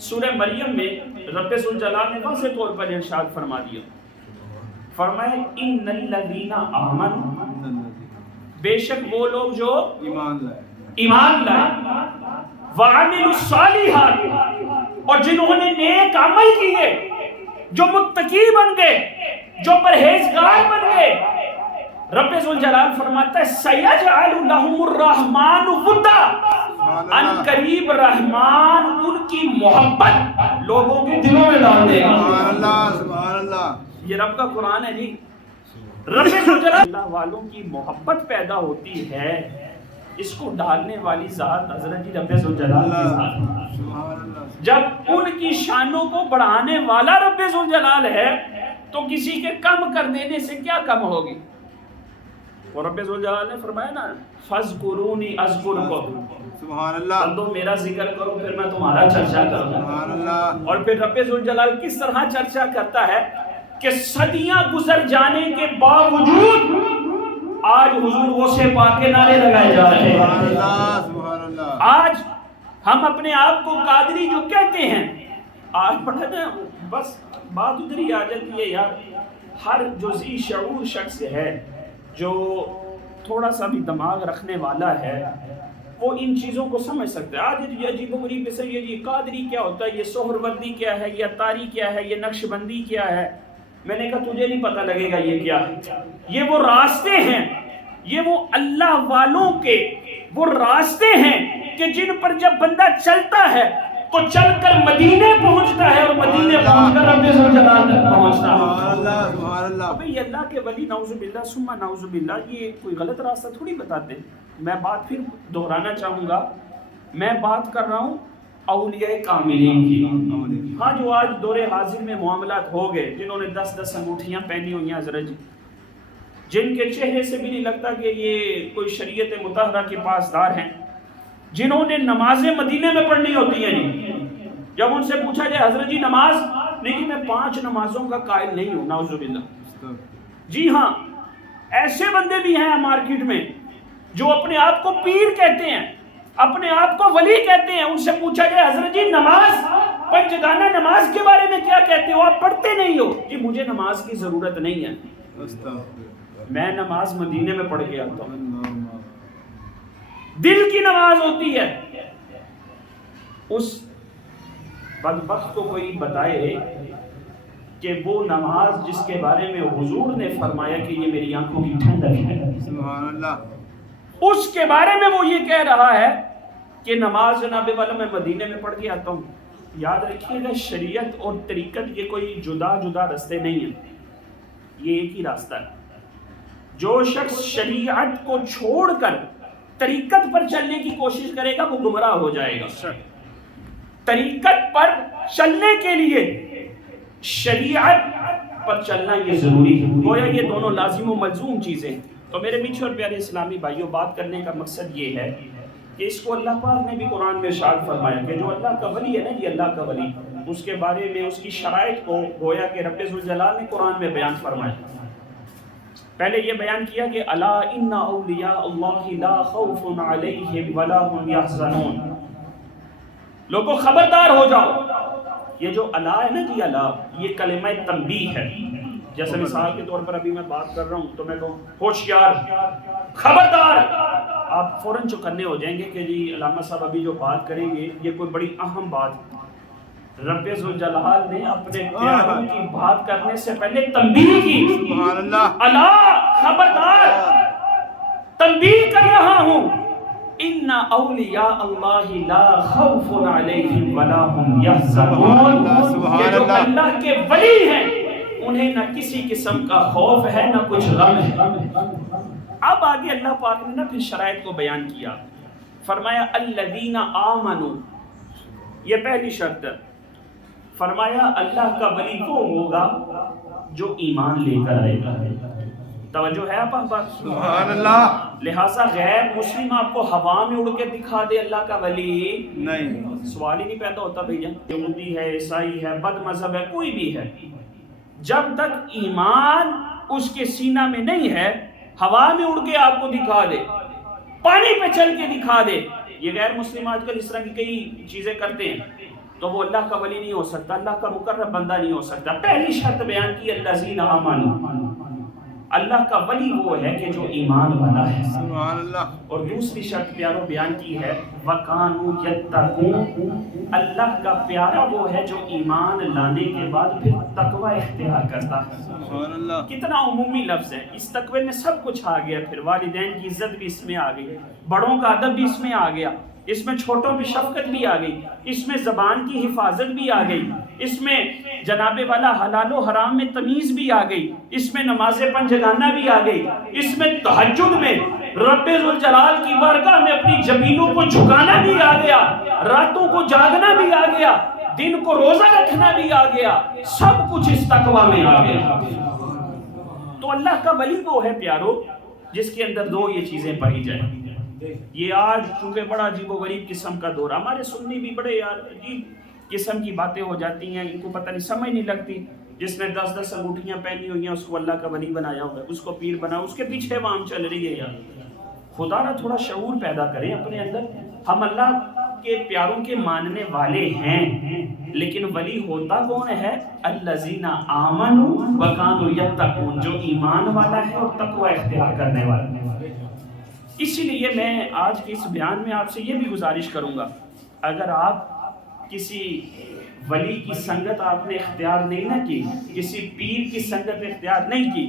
سورہ مریم میں رب ذوالجلال نے واضح طور پر ارشاد فرما دیا، فرمایا ان الذین آمنوا، بے شک وہ لوگ جو ایمان لائے، وعملوا الصالحات، اور جنہوں نے نیک عمل کیے، جو متقی بن گئے، جو پرہیزگار بن گئے، رب ذوالجلال فرماتا ہے سیجعل لہم الرحمن ودا، ان قریب رحمان ان کی محبت لوگوں کے دلوں میں ڈال دے گا۔ سبحان اللہ سبحان اللہ، یہ رب کا قرآن ہے جی۔ رب ذوالجلال اللہ والوں کی محبت پیدا ہوتی ہے، اس کو ڈالنے والی ذات حضرت جی رب ذوالجلال کی ذات۔ جب ان کی شانوں کو بڑھانے والا رب ذوالجلال ہے تو کسی کے کم کر دینے سے کیا کم ہوگی؟ اور رب ذوالجلال نے فرمایا نا فَاذْكُرُونِي أَذْكُرْكُمْ، سبحان اللہ، بندو میرا ذکر کرو پھر میں تمہارا چرچا کروں گا، سبحان اللہ۔ اور پھر رب ذوالجلال کس طرح چرچا کرتا ہے کہ صدیاں گزر جانے کے باوجود آج حضور غوث پاک کے نعرے لگائے جا رہے ہیں۔ آج ہم اپنے آپ کو قادری جو کہتے ہیں، آج پڑھتے ہیں، بس بات ادھر ہی آ جاتی ہے یار، ہر جو ذی شعور شخص ہے، جو تھوڑا سا بھی دماغ رکھنے والا ہے، وہ ان چیزوں کو سمجھ سکتا ہے۔ آج یہ عجیب و غریب سے یہ قادری کیا ہوتا ہے، یہ سہروردی کیا ہے، یہ اتاری کیا ہے، یہ نقش بندی کیا ہے۔ میں نے کہا تجھے نہیں پتہ لگے گا یہ کیا ہے، یہ وہ راستے ہیں، یہ وہ اللہ والوں کے وہ راستے ہیں کہ جن پر جب بندہ چلتا ہے تو چل کر مدینے پہنچتا ہے، اور مدینے پہنچ کر رب ذوالجلال تک پہنچتا ہے۔ سبحان اللہ سبحان اللہ۔ ابھی یہ اللہ کے ولی نعوذ باللہ ثم نعوذ باللہ یہ کوئی غلط راستہ تھوڑی بتاتے۔ میں بات پھر دہرانا چاہوں گا، میں بات کر رہا ہوں اولیاء کاملین کی۔ ہاں جو آج دور حاضر میں معاملات ہو گئے، جنہوں نے 10 انگوٹھیاں پہنی ہوئی ہیں حضرت جی، جن کے چہرے سے بھی نہیں لگتا کہ یہ کوئی شریعت مطہرہ کے پاسدار ہیں، جنہوں نے نمازیں مدینے میں پڑھنی ہوتی ہیں جی، جب ان سے پوچھا جائے حضرت جی نماز، نہیں جی میں 5 نمازوں کا قائل نہیں ہوں، نعوذ باللہ۔ جی ہاں، ایسے بندے بھی ہیں مارکیٹ میں جو اپنے آپ کو پیر کہتے ہیں، اپنے آپ کو ولی کہتے ہیں، ان سے پوچھا جائے حضرت جی نماز، پنجگانہ نماز کے بارے میں کیا کہتے ہو، آپ پڑھتے نہیں ہو؟ جی مجھے نماز کی ضرورت نہیں ہے، میں نماز مدینے میں پڑھ کے آتا ہوں۔ دل کی نماز ہوتی ہے۔ اس بدبخت کو کوئی بتائے کہ وہ نماز جس کے بارے میں حضور نے فرمایا کہ یہ میری آنکھوں کی ٹھنڈک ہے، سبحان اللہ، اس کے بارے میں وہ یہ کہہ رہا ہے کہ نماز جناب والا میں مدینے میں پڑھ کے آتا ہوں۔ یاد رکھیے گا شریعت اور طریقت یہ کوئی جدا جدا راستے نہیں ہیں، یہ ایک ہی راستہ ہے۔ جو شخص شریعت کو چھوڑ کر طریقت پر چلنے کی کوشش کرے گا وہ گمراہ ہو جائے گا۔ طریقت پر چلنے کے لیے شریعت پر چلنا یہ ضروری ہے، گویا یہ دونوں لازم و ملزوم چیزیں ہیں۔ تو میرے میٹھے اور پیارے اسلامی بھائیوں، بات کرنے کا مقصد یہ ہے کہ اس کو اللہ پاک نے بھی قرآن میں ارشاد فرمایا کہ جو اللہ کا ولی ہے نا، یہ اللہ کا ولی، اس کے بارے میں اس کی شرائط کو گویا کہ رب ذوالجلال نے قرآن میں بیان فرمایا۔ پہلے یہ بیان کیا کہ الا ان اولیاء اللہ لا خوف علیہم ولا هم یحزنون، لوگوں خبردار ہو جاؤ۔ یہ جو الا ہے نا جی، الا یہ کلمہ تنبیہ ہے۔ جیسے مثال کے طور پر ابھی میں بات کر رہا ہوں تو میں کہوں ہوشیار، خبردار، آپ فوراً چوکنے ہو جائیں گے کہ جی علامہ صاحب ابھی جو بات کریں گے یہ کوئی بڑی اہم بات ہے۔ رب ذوالجلال نے اپنے پیاروں کی بات کرنے سے پہلے تنبیہ کی، سبحان اللہ، الا خبردار، تنبیہ کر رہا ہوں، ان اولیاء اللہ لا خوف علیہم ولا هم یحزنون، کہ جو اللہ کے ولی ہیں انہیں نہ کسی قسم کا خوف ہے نہ کچھ غم ہے۔ اب آگے اللہ پاک نے نہ پھر شرائط کو بیان کیا، فرمایا الذین آمنوا، یہ پہلی شرط ہے، فرمایا اللہ کا ولی وہ ہوگا جو ایمان لے کر آئے گا۔ توجہ ہے آپ بات؟ سبحان اللہ۔ لہٰذا غیر مسلم آپ کو ہوا میں اڑ کے دکھا دے اللہ کا ولی نہیں، سوال ہی نہیں پیدا ہوتا بھیا۔ یہودی ہے، عیسائی ہے، بد مذہب ہے، کوئی بھی ہے، جب تک ایمان اس کے سینہ میں نہیں ہے، ہوا میں اڑ کے آپ کو دکھا دے، پانی پہ چل کے دکھا دے، یہ غیر مسلم آج کل اس طرح کی کئی چیزیں کرتے ہیں۔ تو وہ اللہ کا ولی نہیں ہو سکتا، اللہ کا مقرب بندہ نہیں ہو سکتا۔ پہلی شرط بیان کی الذین آمنوا، اللہ کا ولی وہ ہے کہ جو ایمان والا ہے، سبحان اللہ۔ اور دوسری شرط پیاروں بیان کی ہے وَكَانُوا يَتَّقُونَ، اللہ کا پیارا وہ ہے جو ایمان لانے کے بعد پھر تقوی اختیار کرتا ہے۔ سبحان اللہ۔ کتنا عمومی لفظ ہے، اس تقوی میں سب کچھ آ گیا، پھر والدین کی عزت بھی اس میں آ گئی، بڑوں کا ادب بھی اس میں آ گیا، اس میں چھوٹوں پہ شفقت بھی آ گئی، اس میں زبان کی حفاظت بھی آ گئی، اس میں جناب والا حلال و حرام میں تمیز بھی آ گئی، اس میں نماز پنجگانہ بھی آ گئی، اس میں تہجد میں رب ذوالجلال کی بارگاہ میں اپنی جبینوں کو جھکانا بھی آ گیا، راتوں کو جاگنا بھی آ گیا، دن کو روزہ رکھنا بھی آ گیا، سب کچھ اس تقوی میں آ گیا۔ تو اللہ کا ولی وہ ہے پیارو جس کے اندر دو یہ چیزیں پائی جائیں۔ یہ آج چونکہ بڑا عجیب و غریب قسم کا دور، ہمارے سنی بھی بڑے یار عجیب قسم کی باتیں ہو جاتی ہیں، ان کو پتہ نہیں سمجھ نہیں لگتی۔ جس نے 10 انگوٹھیاں پہنی ہوئی ہیں اس کو اللہ کا ولی بنایا ہوا ہے، اس کو پیر بنا، اس کے پیچھے وام چل رہی ہے یار۔ خدا نہ تھوڑا شعور پیدا کریں اپنے اندر، ہم اللہ کے پیاروں کے ماننے والے ہیں، لیکن ولی ہوتا کون ہے؟ الذین آمنوا وکانوا یتقون، جو ایمان والا ہے اور تقوی اختیار کرنے والا ہے۔ اسی لیے میں آج کے اس بیان میں آپ سے یہ بھی گزارش کروں گا، اگر آپ کسی ولی کی سنگت آپ نے اختیار نہیں نہ کی، کسی پیر کی سنگت اختیار نہیں کی،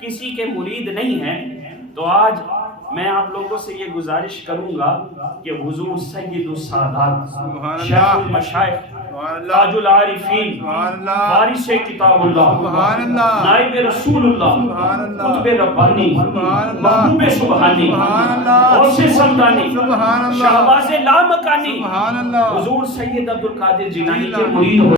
کسی کے مرید نہیں ہیں، تو آج میں آپ لوگوں سے یہ گزارش کروں گا کہ حضور سید السادات، شیخ المشائخ، تاج العارفین، وارث کتاب اللہ، نائب رسول اللہ، قطب ربانی، محبوب سبحانی، غوث سمدانی، شہباز لامکانی، حضور سید عبدالقادر جیلانی کے مرید ہو